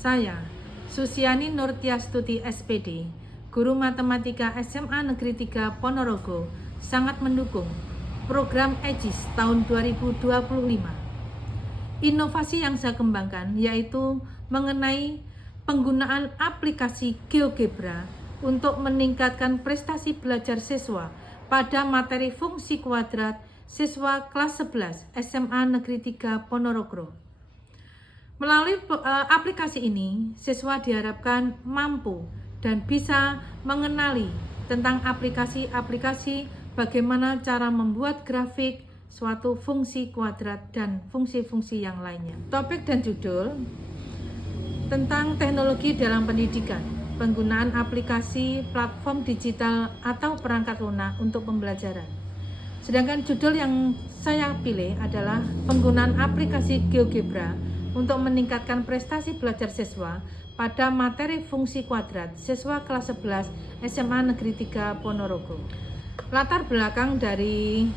Saya, Susiani Nurtiastuti SPD, Guru Matematika SMA Negeri 3 Ponorogo, sangat mendukung program EJIS tahun 2025. Inovasi yang saya kembangkan yaitu mengenai penggunaan aplikasi GeoGebra untuk meningkatkan prestasi belajar siswa pada materi fungsi kuadrat siswa kelas 11 SMA Negeri 3 Ponorogo. Melalui aplikasi ini, siswa diharapkan mampu dan bisa mengenali tentang aplikasi-aplikasi bagaimana cara membuat grafik suatu fungsi kuadrat dan fungsi-fungsi yang lainnya. Topik dan judul tentang teknologi dalam pendidikan, penggunaan aplikasi, platform digital atau perangkat lunak untuk pembelajaran. Sedangkan judul yang saya pilih adalah penggunaan aplikasi GeoGebra untuk meningkatkan prestasi belajar siswa pada materi fungsi kuadrat siswa kelas 11 SMA Negeri 3 Ponorogo. Latar belakang dari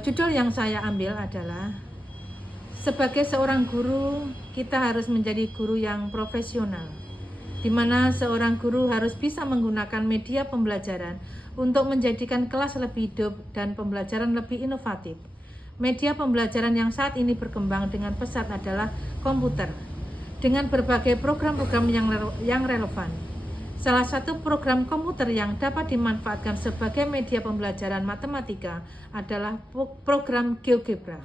judul yang saya ambil adalah sebagai seorang guru, kita harus menjadi guru yang profesional, di mana seorang guru harus bisa menggunakan media pembelajaran untuk menjadikan kelas lebih hidup dan pembelajaran lebih inovatif. Media pembelajaran yang saat ini berkembang dengan pesat adalah komputer, dengan berbagai program-program yang relevan. Salah satu program komputer yang dapat dimanfaatkan sebagai media pembelajaran matematika adalah program GeoGebra.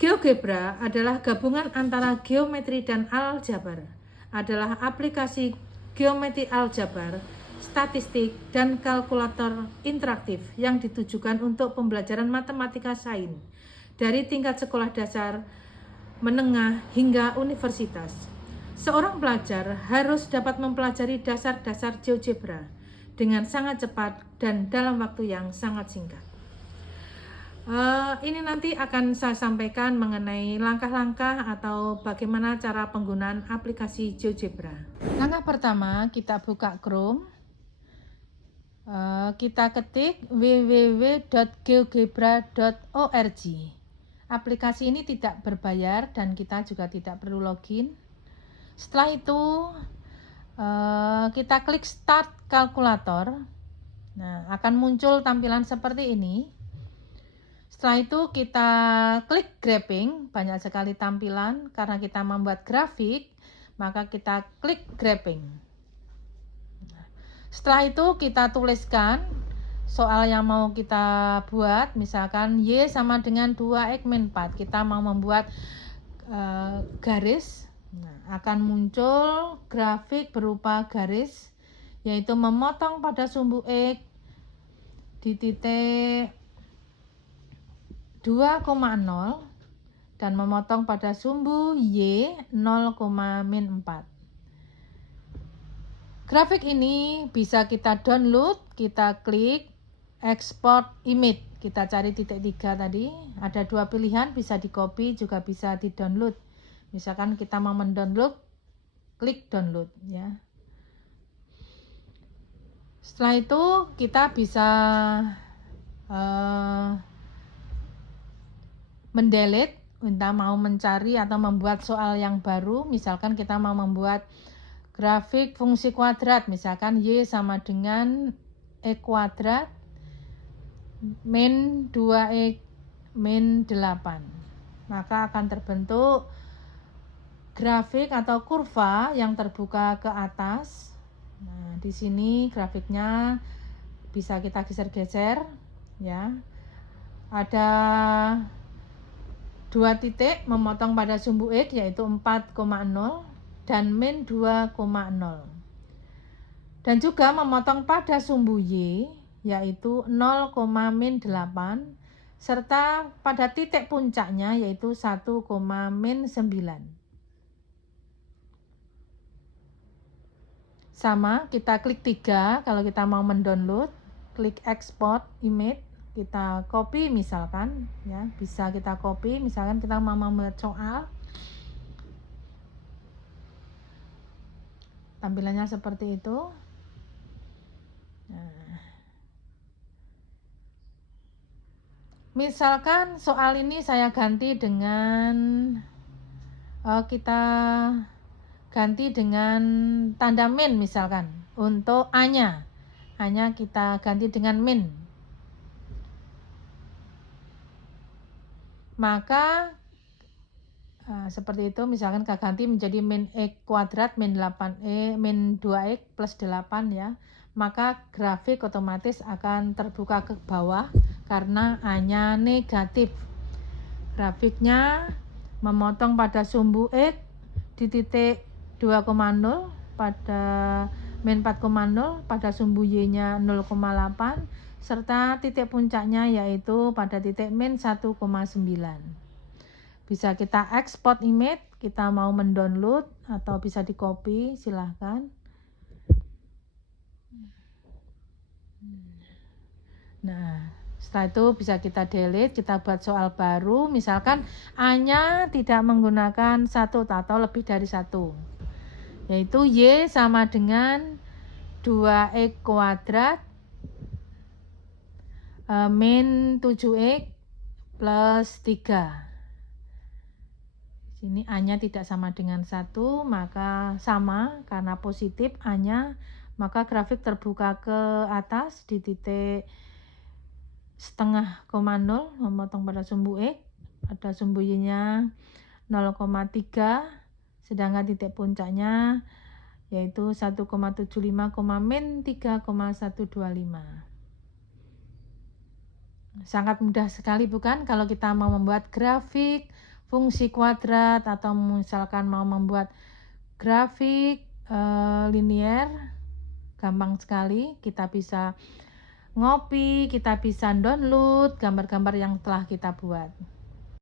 GeoGebra adalah gabungan antara geometri dan aljabar, adalah aplikasi geometri aljabar, statistik, dan kalkulator interaktif yang ditujukan untuk pembelajaran matematika sains dari tingkat sekolah dasar, menengah, hingga universitas. Seorang pelajar harus dapat mempelajari dasar-dasar GeoGebra dengan sangat cepat dan dalam waktu yang sangat singkat. Ini nanti akan saya sampaikan mengenai langkah-langkah atau bagaimana cara penggunaan aplikasi GeoGebra. Langkah pertama, kita buka Chrome. Kita ketik www.geogebra.org. Aplikasi ini tidak berbayar dan kita juga tidak perlu login. Setelah itu kita klik Start Kalkulator. Nah, akan muncul tampilan seperti ini. Setelah itu kita klik Graphing, banyak sekali tampilan. Karena kita membuat grafik, maka kita klik Graphing. Setelah itu kita tuliskan soal yang mau kita buat, misalkan Y sama dengan 2X min 4. Kita mau membuat garis, nah, akan muncul grafik berupa garis, yaitu memotong pada sumbu X di titik 2,0 dan memotong pada sumbu Y 0,-4. Grafik ini bisa kita download, kita klik export image, kita cari titik 3 tadi, ada dua pilihan, bisa di copy juga bisa di download. Misalkan kita mau mendownload, klik download ya. Setelah itu kita bisa mendelete, kita mau mencari atau membuat soal yang baru. Misalkan kita mau membuat grafik fungsi kuadrat, misalkan Y sama dengan E kuadrat min 2X min 8. Maka akan terbentuk grafik atau kurva yang terbuka ke atas. Nah, di sini grafiknya bisa kita geser-geser ya. Ada dua titik memotong pada sumbu X yaitu 4,0 dan min 2,0, dan juga memotong pada sumbu Y yaitu 0,-8 serta pada titik puncaknya yaitu 1,-9. Sama, kita klik 3 kalau kita mau mendownload, klik export image, kita copy misalkan ya, bisa kita copy, misalkan kita mau membuat soal. Tampilannya seperti itu. Nah, misalkan soal ini saya ganti dengan kita ganti dengan tanda min misalkan. Untuk A-nya kita ganti dengan min. Maka seperti itu, misalkan kita ganti menjadi min X kuadrat min 8E min 2X plus 8 ya. Maka grafik otomatis akan terbuka ke bawah karena A-nya negatif. Grafiknya memotong pada sumbu X di titik 2,0 pada min 4,0 pada sumbu Y-nya 0,8 serta titik puncaknya yaitu pada titik min 1,9. Bisa kita export image, kita mau mendownload atau bisa di copy, silahkan. Nah, setelah itu bisa kita delete, kita buat soal baru. Misalkan A-nya tidak menggunakan 1 atau lebih dari 1, yaitu Y sama dengan 2X kuadrat min 7X plus 3. Sini A-nya tidak sama dengan 1, maka sama karena positif A-nya, maka grafik terbuka ke atas di titik setengah koma 0 memotong pada sumbu X, pada sumbu Y-nya 0,3, sedangkan titik puncaknya yaitu 1,75, min 3,125. Sangat mudah sekali bukan kalau kita mau membuat grafik fungsi kuadrat atau misalkan mau membuat grafik linier, gampang sekali. Kita bisa ngopi, kita bisa download gambar-gambar yang telah kita buat.